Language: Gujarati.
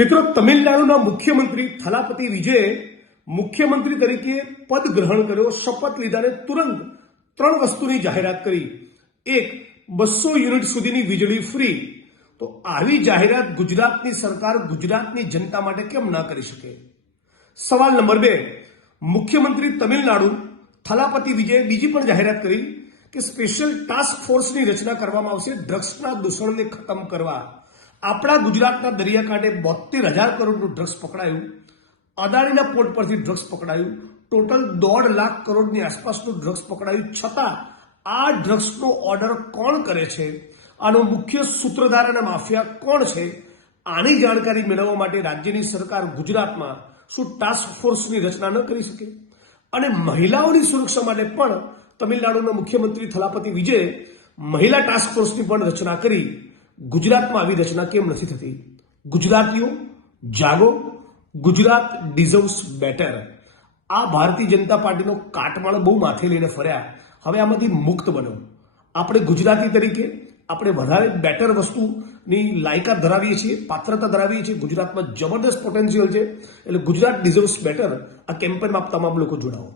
મિત્રો, તમિલનાડુના મુખ્યમંત્રી થલાપતિ વિજયે મુખ્યમંત્રી તરીકે પદ ગ્રહણ કર્યો, શપથ લીધાને તુરંત 3 વસ્તુની જાહેરાત કરી. એક, 200 યુનિટ સુધીની વીજળી ફ્રી. તો આવી જાહેરાત ગુજરાતની સરકાર ગુજરાતની જનતા માટે કેમ ના કરી શકે? સવાલ નંબર 2, મુખ્યમંત્રી તમિલનાડુ થલાપતિ વિજયે બીજી પણ જાહેરાત કરી કે સ્પેશિયલ ટાસ્ક ફોર્સની રચના કરવામાં આવશે ડ્રગ્સના દૂષણને ખતમ કરવા. આપણા ગુજરાતના દરિયાકાંઠે 72,000 કરોડનું ડ્રગ્સ પકડાયું, અદાણીના પોર્ટ પરથી ડ્રગ્સ પકડાયું, ટોટલ 1.5 લાખ કરોડની આસપાસનું ડ્રગ્સ પકડાયું. છતાં આ ડ્રગ્સનો ઓર્ડર કોણ કરે છે, આનો મુખ્ય સૂત્રધાર અને માફિયા કોણ છે, આની જાણકારી મેળવવા માટે રાજ્યની સરકાર ગુજરાતમાં શું ટાસ્ક ફોર્સની રચના ન કરી શકે? અને મહિલાઓની સુરક્ષા માટે પણ તમિલનાડુના મુખ્યમંત્રી થલાપતિ વિજયે મહિલા ટાસ્ક ફોર્સની પણ રચના કરી. ગુજરાતમાં આવી રચના કેમ નથી થતી? ગુજરાતીઓ જાગો, ગુજરાત ડિઝર્વ્સ બેટર. આ ભારતીય જનતા પાર્ટીનો કાટમાળ બહુ માથે લઈને ફર્યા, હવે આમાંથી મુક્ત બનો. આપણે ગુજરાતી તરીકે આપણે વધારે બેટર વસ્તુની લાયકાત ધરાવીએ છીએ, પાત્રતા ધરાવીએ છીએ. ગુજરાતમાં જબરદસ્ત પોટેન્શિયલ છે, એટલે ગુજરાત ડિઝર્વ્સ બેટર. આ કેમ્પેનમાં આપ તમામ લોકો જોડાઓ.